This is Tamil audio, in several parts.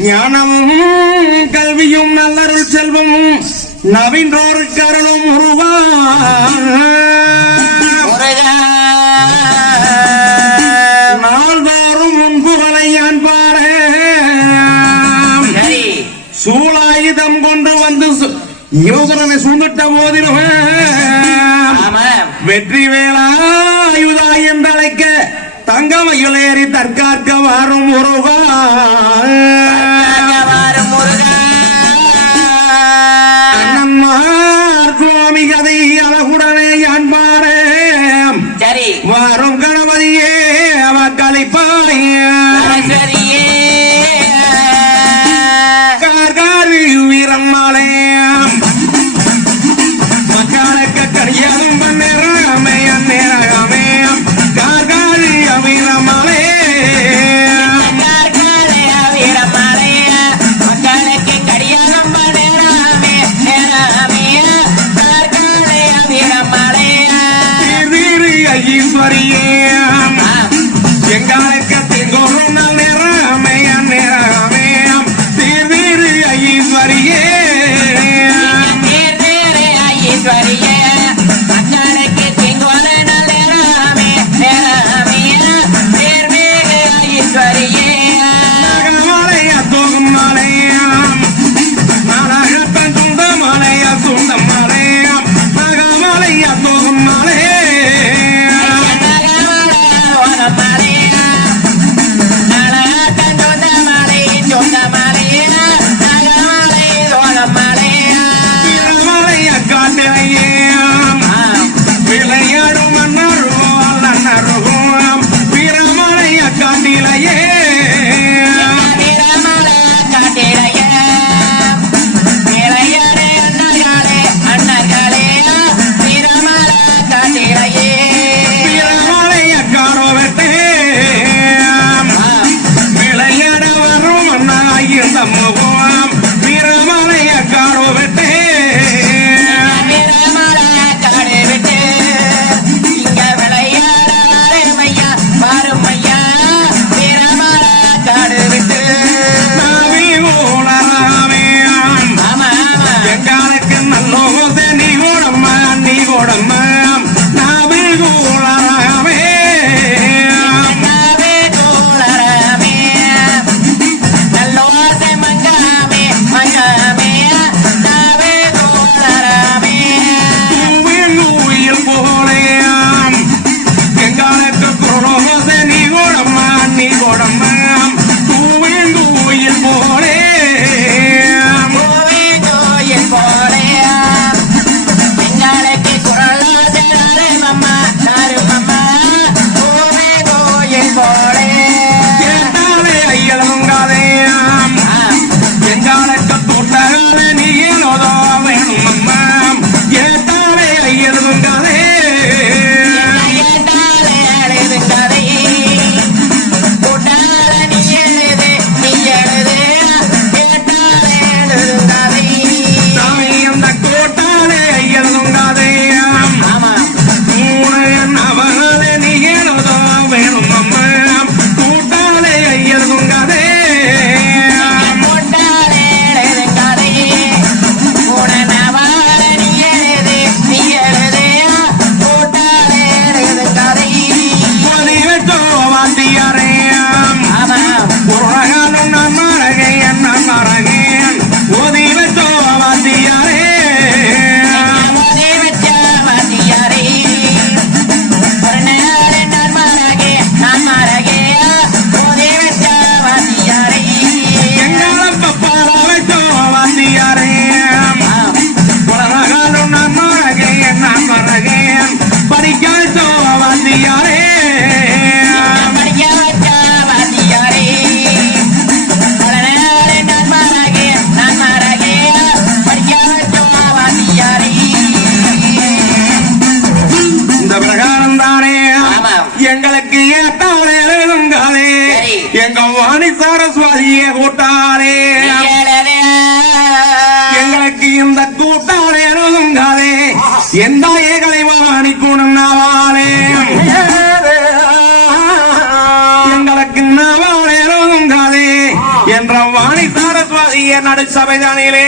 ஞானமும் கல்வியும் நல்லருள் செல்வமும் நவீன்றோருக்கு அருளும் உருவாழ்வாரும் முன்புகளை அன்பாரே சூழாயுதம் கொண்டு வந்து யோசனை சூழ்ந்துட்ட போதிலும் வெற்றி வேளாயுதா என்றழைக்க தங்கமயிலேறி தற்காக்க வாரும் உருவா. எந்த ஏகலைவா அணிக்கணும் நாவாலே? எங்களுக்கு நாவாலே காதே என்ற வாணி சாரஸ்வாதிய நடுச்சபைதானிலே.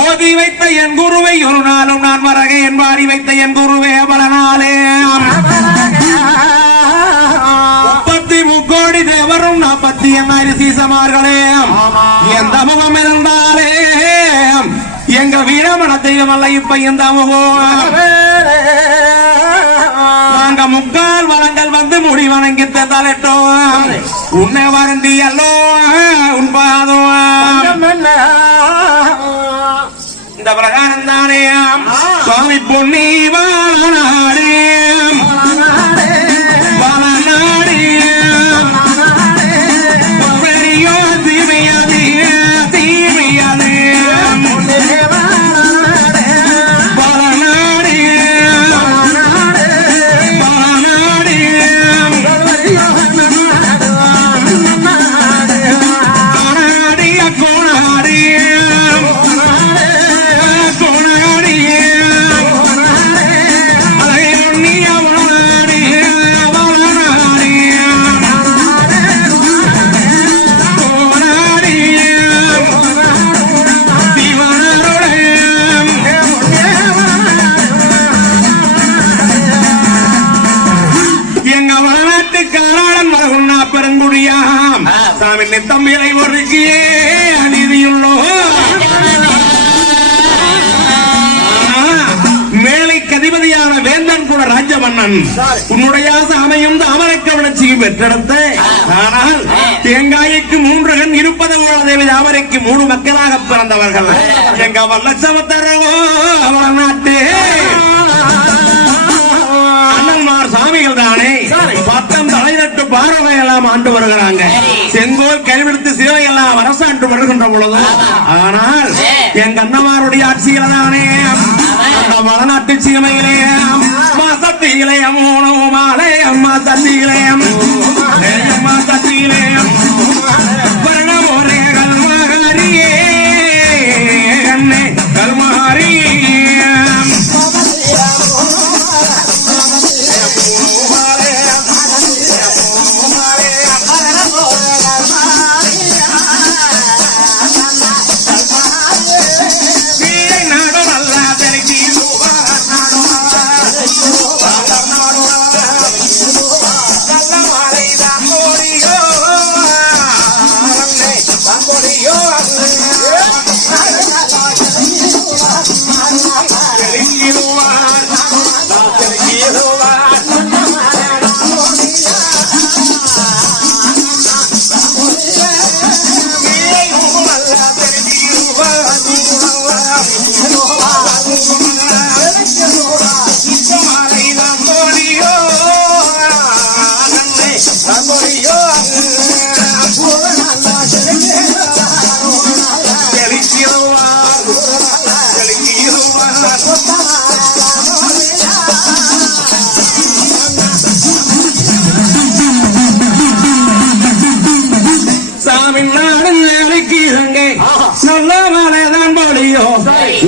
ஓதி வைத்த என் குருவை ஒரு நாளும் நான் மறக என் வாரி வைத்த என் குருவே பல நாளே முப்பத்தி முக்கோடி தேவரும் நாற்பத்தி எண்ணாயிரம் சீசமார்களே. எந்த முகம் இருந்தாலே எங்க வீரமன தெய்வம் அல்ல இப்ப இந்த நாங்க முக்கால் வளங்கள் வந்து முடி வணங்கி தந்தாலிட்டோம். உன்னை வருந்தி அல்லோ உண்பாதோ இந்த பிரகாரம் தானே சுவாமி பொன்னி வாழ நித்தம் இலை ஒருக்கியே அநீதியுள்ளோ மேலை கதிபதியான வேந்தன் கூட ராஜ மன்னன் உன்னுடைய ஆசை அமையும் அமரக்க விளச்சியும் பெற்றெடுத்து. ஆனால் தேங்காய்க்கு மூன்று கண் இருப்பது போல தேவி அவரைக்கு மூணு மக்களாக பிறந்தவர்கள். எங்க வல்லச்சமத்தரோ அவள் நாட்டு அரசாண்டு வருகின்ற பொழுது ஆனால் எங்க அண்ணமாருடைய ஆட்சியில தானே சாமி நாடும் வேலைக்கு இருங்க நல்ல வேலைதான் போலியோ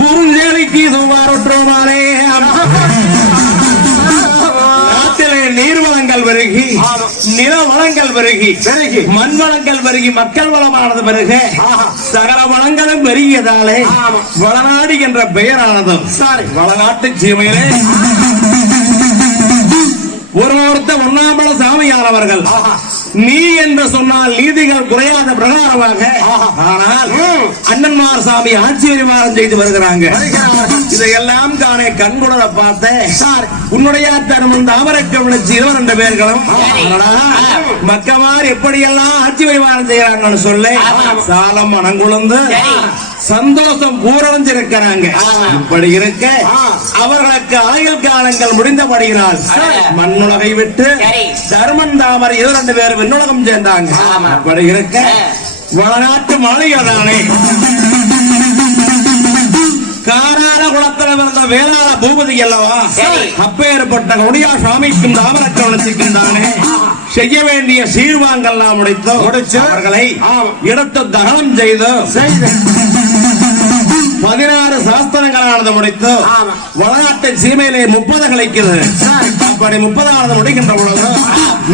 ஊரும் வேலைக்கு இது வரட்டோ நீர் வளங்கள் பெருகி நில வளங்கள் பெருகி பெருகி மண் வளங்கள் பெருகி மக்கள் வளமானது பெருக சகல வளங்களும் பெருகியதாலே வளநாடு என்ற பெயரானது வளநாட்டு சீமையிலே. ஒரு ஒருத்த உண்ணாமல சாமியானவர்கள் நீ என்று சொன்னால் நீதிகள் குறையாத பிரகாரமாக. ஆனால் அண்ணன்மார் சாமி ஆட்சி பரிமாறம் செய்து வருகிறாங்க. இதையெல்லாம் தானே கண்குணர பார்த்த உன்னுடைய தருமன் தாமரக்க விளச்சி இருவர் என்ற பேர்களும். மக்கமார் எப்படியெல்லாம் ஆட்சி பரிமாறம் செய்யறாங்கன்னு சொல்ல. சாலம் மனங்குழுந்து சந்தோஷம் பூரடைஞ்சிருக்கிறாங்க. இப்படி இருக்க அவர்களுக்கு ஆயுள் காலங்கள் முடிந்தபடியினால் மண்ணுலகை விட்டு. தர்மன் தாமரை இது ரெண்டு பேரும் விண்ணுலகம் சேர்ந்தாங்க. அப்படி இருக்க வளநாட்டு மாளிகை தானே. காரால குளத்துல பிறந்த வேளாள பூபதி அல்லவா. அப்பேற்பட்ட கொடியா சுவாமிக்கும் தாமரக்கவனத்துக்கும் தானே. செய்ய வேண்டிய சீர்வாங்கெல்லாம் முடித்து முடிச்சு அவர்களை இடத்து தகனம் செய்து பதினாறு சாஸ்திரங்களானது முடித்து வடநாட்டு சீமையிலே முப்பது கலைக்குது அப்படி முப்பதாவது முடிக்கின்ற பொழுது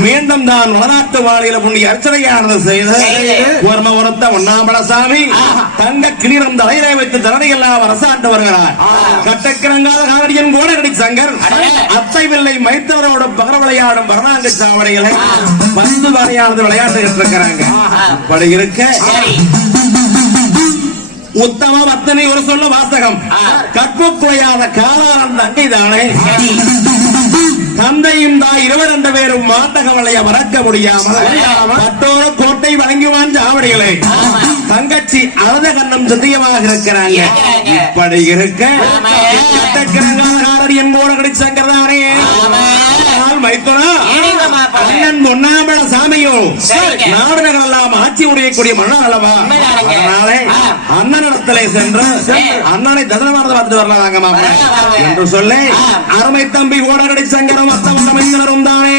மீண்டும் தான் வடநாட்டு மாநில புண்ணிய அர்ச்சனையானது செய்து செய்து. ஒரும ஒருத்த தங்க கிரீடம் தலையிலே வைத்து திறனையெல்லாம் அரசாண்டு வருகிறார். கட்டக்கிரங்காத காரடியன் கோடகடி சங்கர் அத்தை வில்லை மைத்தவரோட பகர விளையாடும் பரணாண்டு சாவடிகளை பந்து வரையானது விளையாட்டுகிட்டு இருக்கிறாங்க. அப்படி இருக்க உத்தம வத்தனை ஒரு சொல்ல வாசகம். கற்பு குறையாத தங்கை தானே. தந்தையும் தாய் இருவர் ரெண்டு பேரும் மாட்டக வளைய மறக்க முடியாமல் பட்டோர கோட்டை வழங்குவான் சாவடிகளை தங்கச்சி அழத கண்ணம் சத்தியமாக இருக்கிறாங்க. இப்படி இருக்க சங்கர்தானே ஆமா. ஆனால் மைத்துனா. பொன்னாம்பல சாமியோ. நாடுகள் எல்லாம் ஆட்சி உடையக்கூடிய மன்னர் அல்லவா. அதனாலே. அண்ணனிடத்திலே சென்று அண்ணனை தர்மமானதை பார்த்து வரலாம் வாங்க வாங்க. என்று சொல்லி. அருமை தம்பி ஓடகடி சங்கரம் அத்தம் தமிழரும் தானே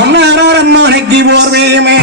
ஒன்னார் அரண்மனைக்கு போர்வேமே.